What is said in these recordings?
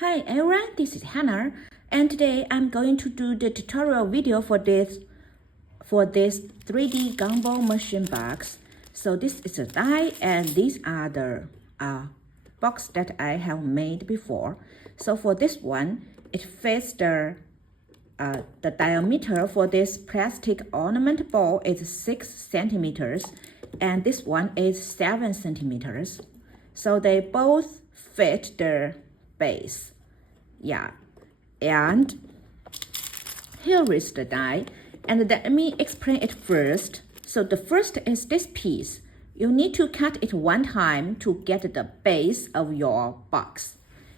Hi everyone, this is Hannah, and today I'm going to do the tutorial video for this 3D Gumball machine box. So this is a die, and these are the box that I have made before. So for this one, it fits the diameter for this plastic ornament ball is 6 centimeters, and this one is 7 centimeters. So they both fit the base. Yeah, and here is the die, and let me explain it first. So the first is this piece. You need to cut it one time to get the base of your box,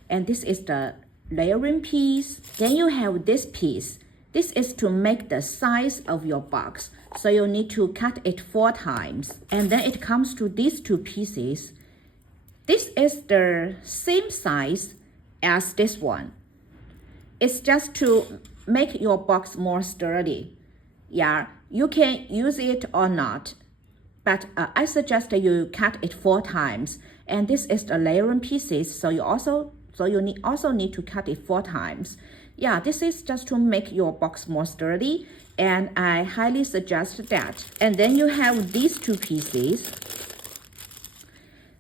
and this is the layering piece. Then you have this piece. This is to make the size of your box, so you need to cut it 4 times. And then it comes to these 2 pieces. This is the same size as this one. It's just to make your box more sturdy. Yeah, you can use it or not, but I suggest that you cut it 4 times. And this is the layering pieces, so you also need to cut it 4 times. Yeah, this is just to make your box more sturdy, and I highly suggest that. And then you have these 2 pieces.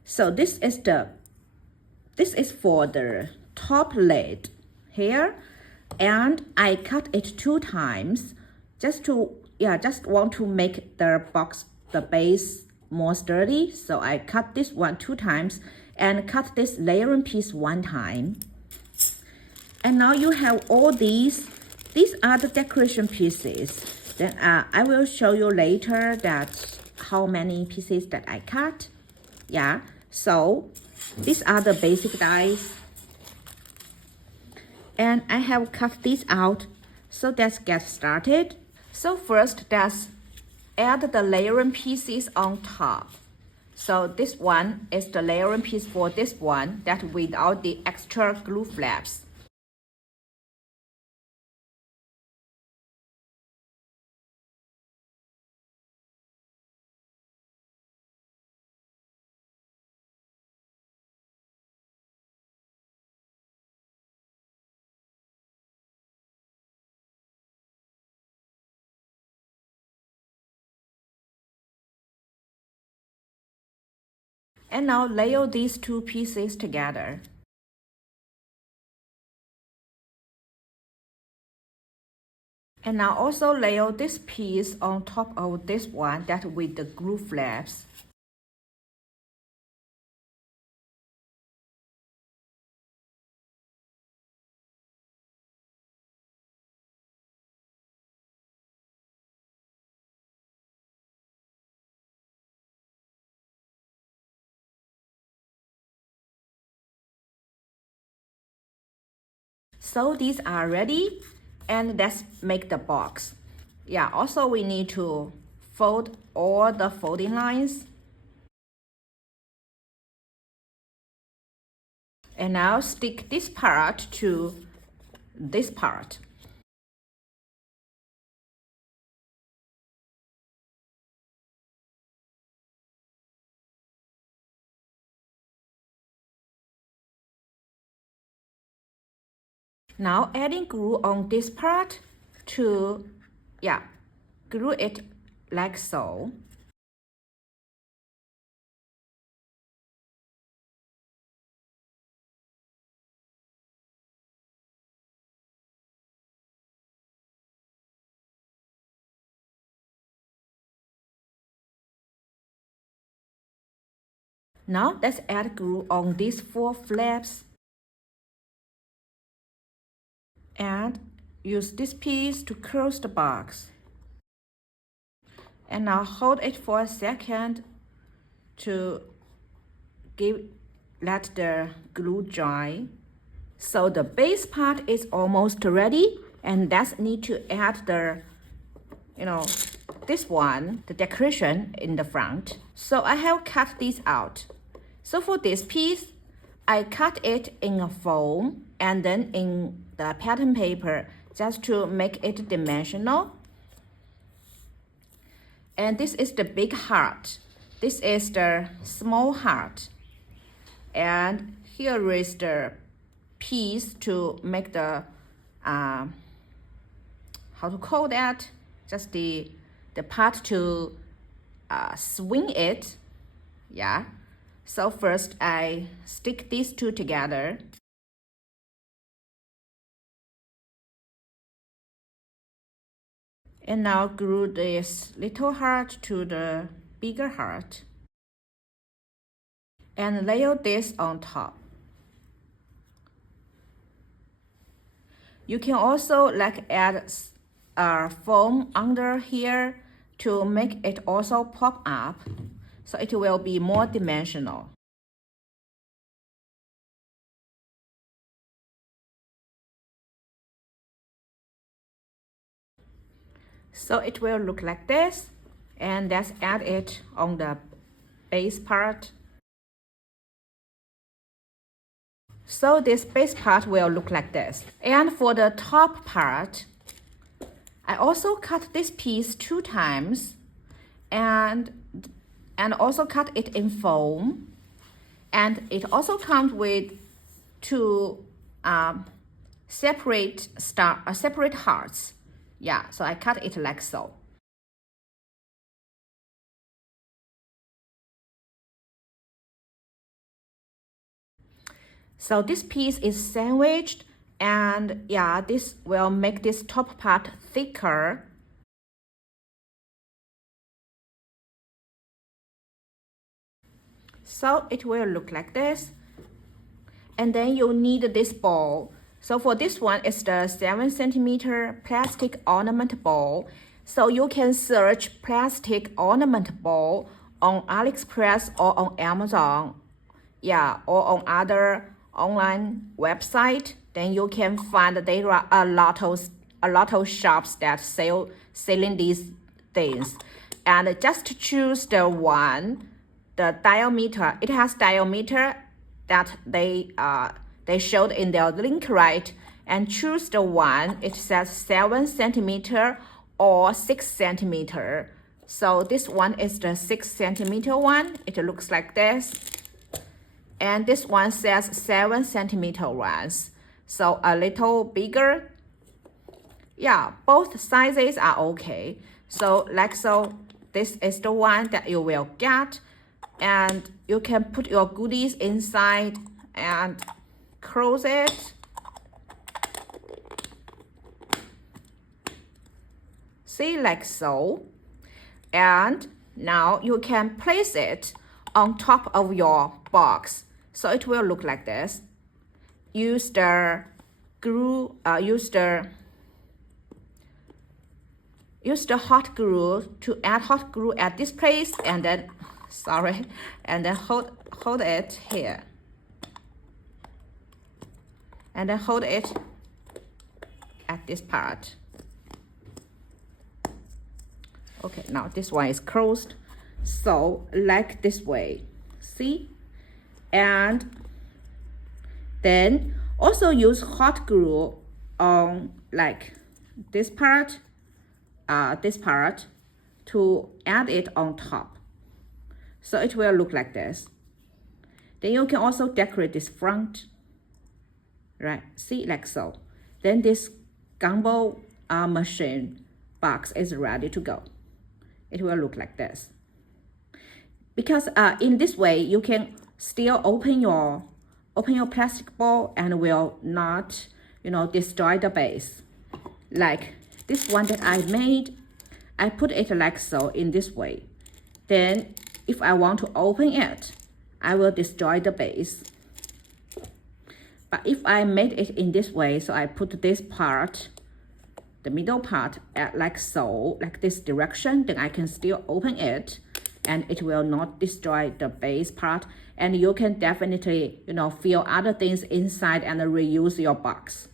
So this is for the top lid here, and I cut it 2 times just want to make the base more sturdy. So I cut this one 2 times and cut this layering piece 1 time. And now you have all these are the decoration pieces. Then I will show you later that how many pieces that I cut. Yeah, so these are the basic dies, and I have cut these out. So let's get started. So first, let's add the layering pieces on top. So this one is the layering piece for this one, that without the extra glue flaps. And now layer these 2 pieces together. And now also layer this piece on top of this one, that with the glue flaps. So these are ready, and let's make the box. Yeah, also we need to fold all the folding lines. And now stick this part to this part. Now adding glue on this part to, glue it like so. Now let's add glue on these 4 flaps. And use this piece to close the box. And now hold it for a second to let the glue dry. So the base part is almost ready, and let's need to add the, this one, the decoration in the front. So I have cut these out. So for this piece, I cut it in a foam and then in the pattern paper, just to make it dimensional. And this is the big heart. This is the small heart. And here is the piece to make the how to call that, just the part to swing it. Yeah, so first I stick these two together. And now glue this little heart to the bigger heart. And layer this on top. You can also like add foam under here to make it also pop up, so it will be more dimensional. So it will look like this, and let's add it on the base part. So this base part will look like this. And for the top part, I also cut this piece 2 times and also cut it in foam. And it also comes with 2 separate hearts. Yeah, so I cut it like so. So this piece is sandwiched, and yeah, this will make this top part thicker. So it will look like this. And then you need this ball. So for this one, it's the 7 centimeter plastic ornament ball. So you can search plastic ornament ball on AliExpress or on Amazon. Yeah, or on other online website. Then you can find there are a lot of shops that selling these things. And just choose the one, the diameter. It has diameter that they showed in their link, right? And choose the one, it says 7 centimeter or 6 centimeter. So this one is the 6 centimeter one. It looks like this. And this one says 7 centimeter ones. So a little bigger. Yeah, both sizes are okay. So like so, this is the one that you will get. And you can put your goodies inside and close it. See, like so. And now you can place it on top of your box. So it will look like this. Use the glue, use the hot glue to add hot glue at this place, and then and then hold it here. And then hold it at this part. Okay, now this one is closed. So like this way, see? And then also use hot glue on like this part to add it on top. So it will look like this. Then you can also decorate this front, right? See, like so. Then this Gumball machine box is ready to go. It will look like this. Because in this way, you can still open your plastic ball and will not, destroy the base. Like this one that I made, I put it like so in this way. Then if I want to open it, I will destroy the base. But if I made it in this way, so I put this part, the middle part, like so, like this direction, then I can still open it and it will not destroy the base part. And you can definitely, fill other things inside and reuse your box.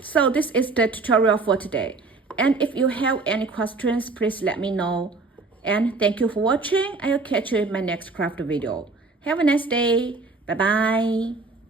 So this is the tutorial for today. And if you have any questions, please let me know. And thank you for watching. I'll catch you in my next craft video. Have a nice day. Bye-bye.